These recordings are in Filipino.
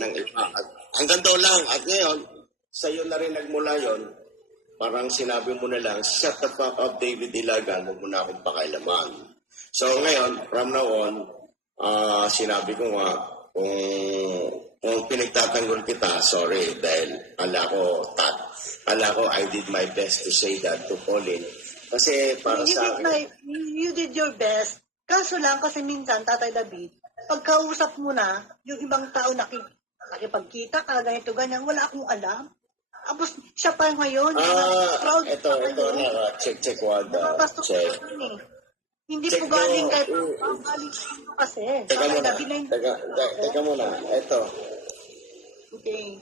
ng iba. At hanggang doon lang. At ngayon, sa'yo na rin nagmula yon. Parang sinabi mo na lang, shut the fuck up, David Ilagan, huwag mo na akong pakailaman. So ngayon, from now on, sinabi ko nga, kung pinagtatanggol kita, sorry, dahil ala ko, I did my best to say that to Pauline. Kasi para sa akin... You did your best. Kaso lang, kasi minsan, Tatay David, pagkausap mo na, yung ibang tao nakipagkita ka, ganito, ganyan, wala akong alam. Tapos, siya pa ngayon, proud ito na, check Wanda. Check. Hindi check po galing mo, kahit galing kasi. Teka muna, ito. Okay.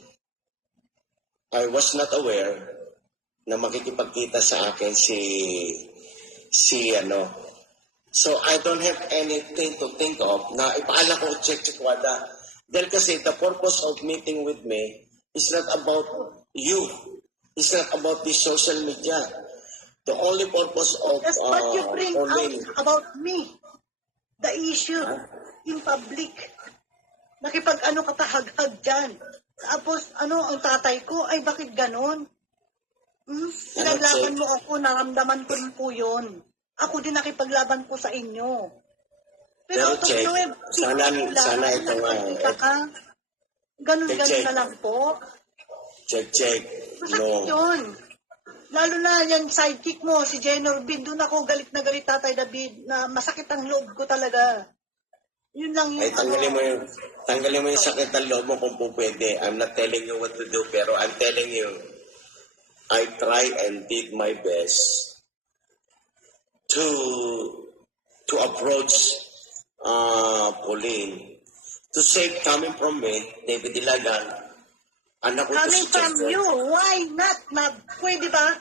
I was not aware na makikipagkita sa akin si ano. So, I don't have anything to think of na ipaala ko check Wanda. Dahil kasi the purpose of meeting with me is not about you. It's not about the social media. The only purpose of that's what you bring Pauline, out about me. The issue in public. Nakipag-ano katahag-hag dyan. Tapos, ang tatay ko, ay bakit ganon? Pinaglaban mo ako, naramdaman ko rin po yun. Ako din nakipaglaban po sa inyo. Pero check. Sana ito nga. Ganun-ganun na lang po. Check. Masakit yun. Lalo na yan sidekick mo, si Jenor Bin, doon ako galit na galit, Tatay David, na masakit ang loob ko talaga. Yun lang yung tanggalin mo yung sakit ng loob mo kung po pwede. I'm not telling you what to do, pero I'm telling you, I try and did my best to approach Pauline to say coming from me, David Ilagan, anak ko coming from you, why not? Pwede ba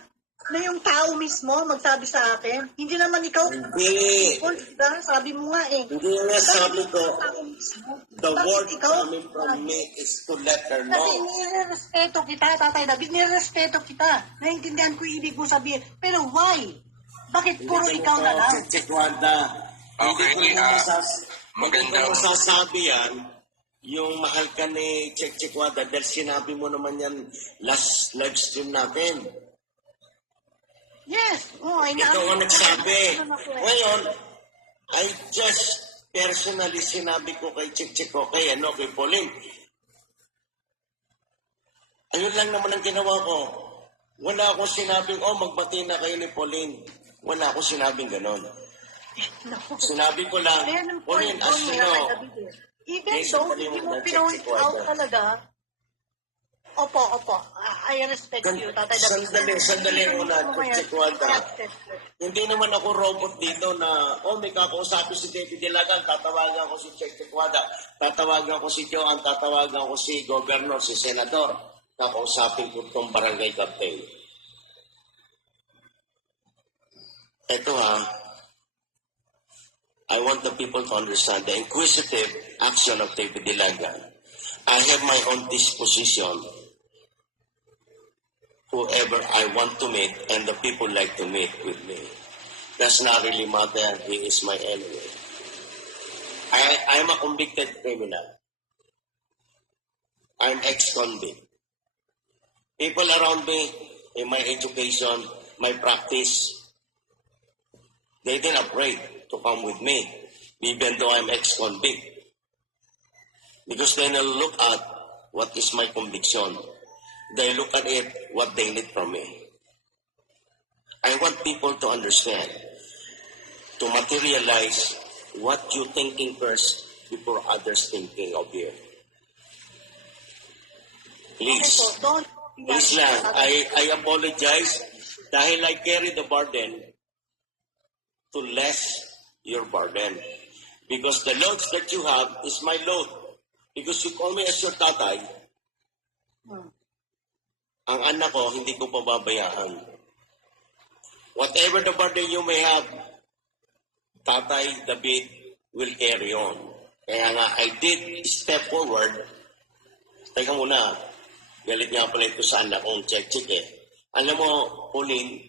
na yung tao mismo magsabi sa akin? Hindi naman ikaw. Hindi. Diba? Sabi mo nga eh. Hindi nga sabi ko, the word coming from me is to let her know. Kasi nirespeto kita, Tatay David, nirespeto kita. Naintindihan ko ibig mo sabihin. Pero why? Bakit puro ikaw na lang? Check Wanda. Okay, Magandang masasabi yan, yung mahal ka ni Check Wanda, dahil sinabi mo naman yan last live stream natin. Yes. Ikaw ang nagsabi. Ngayon, I just personally sinabi ko kay Check, kay Pauline. Ayun lang naman ang ginawa ko. Wala akong sinabing, magbati na kayo ni Pauline. Wala akong sinabing ganon. No. Sinabi ko lang, Pauline, as you know, even though hindi mo pinpoint out talaga, opo, I respect you, Tatay David. Sandali muna, Check Wanda. Hindi naman ako robot dito na, may kakausapin si David Ilagan, tatawagan ko si Check Wanda, tatawagan ko si Joan, tatawagan ko si Governor, si Senador, kakausapin ko itong barangay captain. Ito I want the people to understand the inquisitive action of David Ilagan. I have my own disposition. Whoever I want to meet and the people like to meet with me. Does not really matter. He is my enemy. I am a convicted criminal. I'm ex-convict. People around me, in my education, my practice, they didn't afraid to come with me, even though I'm ex-convict. Because they will look at what is my conviction. They look at it, what they need from me. I want people to understand, to materialize what you thinking first before others thinking of you. Please. Please lang. I apologize dahil I carry the burden to less your burden. Because the loads that you have is my load. Because you call me as your tatay. Ang anak ko, hindi ko pababayaan. Whatever the burden you may have, Tatay David will carry on. Kaya nga, I did step forward. Teka muna, galit nga pala ito sa anak kong Check Alam mo, Pauline,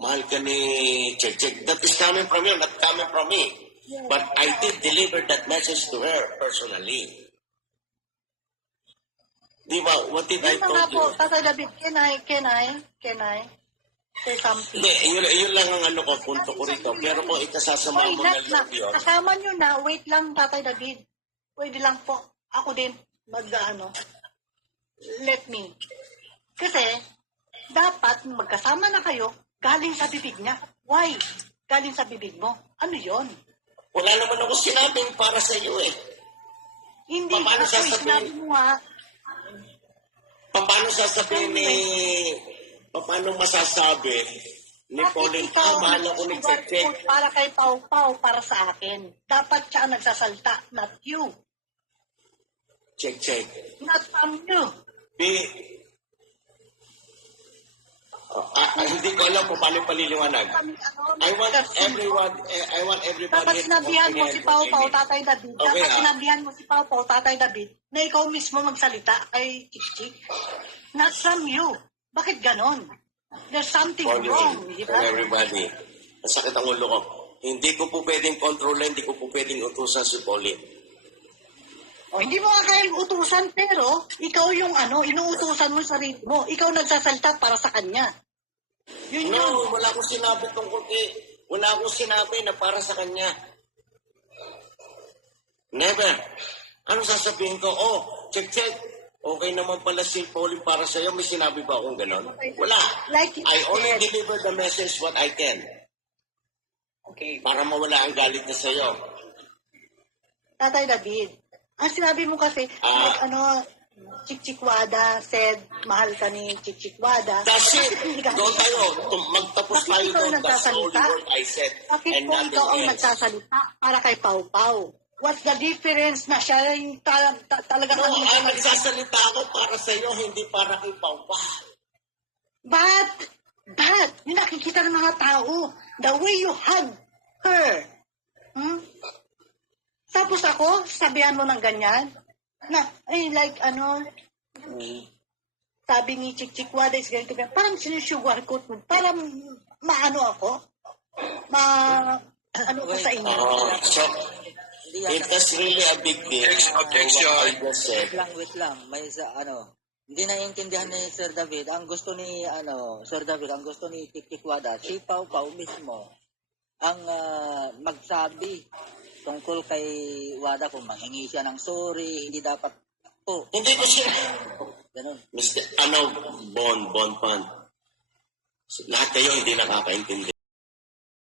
mahal ka ni Check. That is coming from you, not coming from me. But I did deliver that message to her personally. Di ba? What did I Yun na nga told po, you? Tatay David, can I say something? Hindi, yun lang ang ano ko, punto ko rito. Pero kung ikasasama Why mo not na na? lang yun, Kasama nyo na, wait lang, Tatay David. Pwede lang po, ako din, let me. Kasi, dapat magkasama na kayo, galing sa bibig niya. Why? Galing sa bibig mo. Ano yon? wala naman ako sinabing para sa iyo eh. Hindi, Paano ako sasabihin? sinabi mo nga, Paano sasabihin ni... Paano masasabi ni bakit Pauline, ikaw mahal ako ni Check Check. para kay Pau Pau, para sa akin? Dapat siya ang nagsasalta, not you. Check Check. Not from you. Hindi ko alam kung paano paliliwanag. I want everybody Dapat to sinabihan mo si Pau Pau, comprehend. Tatay David. Okay, Dapat sinabihan mo si Pau Pau, Tatay David, na ikaw mismo magsalita kay Chick Chick. Not from you. Bakit ganon? There's something wrong, di For ba? everybody. Masakit ang ulo ko. Hindi ko po pwedeng kontrolin, hindi ko po pwedeng utusan si Pauline. O, hindi mo nga kayang utusan, pero ikaw yung inuutusan mo sa sarili mo. Ikaw nagsasalta para sa kanya. Yun yun. No, wala akong sinabi tungkol wala akong sinabi na para sa kanya. Never. Ano sasabihin ko? Oh, check. Okay naman pala si Pauline para sa'yo. May sinabi ba akong ganon? Wala. Like you I only said. deliver the message what I can. Okay. Para mawala ang galit niya sa'yo. Tatay David, ang sinabi mo kasi, Chick Chick Wada said, mahal ka ni Chick Chick Wada. That's it. Bakit hindi ka- Doon tayo. Magtapos Bakit tayo ikaw doon. That's the only nagsasalita? word I said. Bakit And po ikaw nothing ang else. nagsasalita para kay Pau Pau? What's the difference na siya yung talagang No, nagsasalita ako para sa'yo, hindi para kay Papa. But, yung nakikita ng mga tao, the way you hug her. Tapos ako, sabihan mo ng ganyan, na, sabi ni Chick Chick Wada is going to be, parang sinusugar coat mo, parang maano ako, ano ko sa inyo. So, if that's really a big deal, Objection. what I just said, Wait lang. May hindi naiintindihan ni Sir David. Ang gusto ni, Sir David, ang gusto ni Chick Wada, si Pau Pau mismo, ang magsabi tungkol kay Wada kung manghingi siya ng sorry, hindi dapat po. hindi ko siya, Ganun. Bon Pan. Lahat kayo hindi nakakaintindi.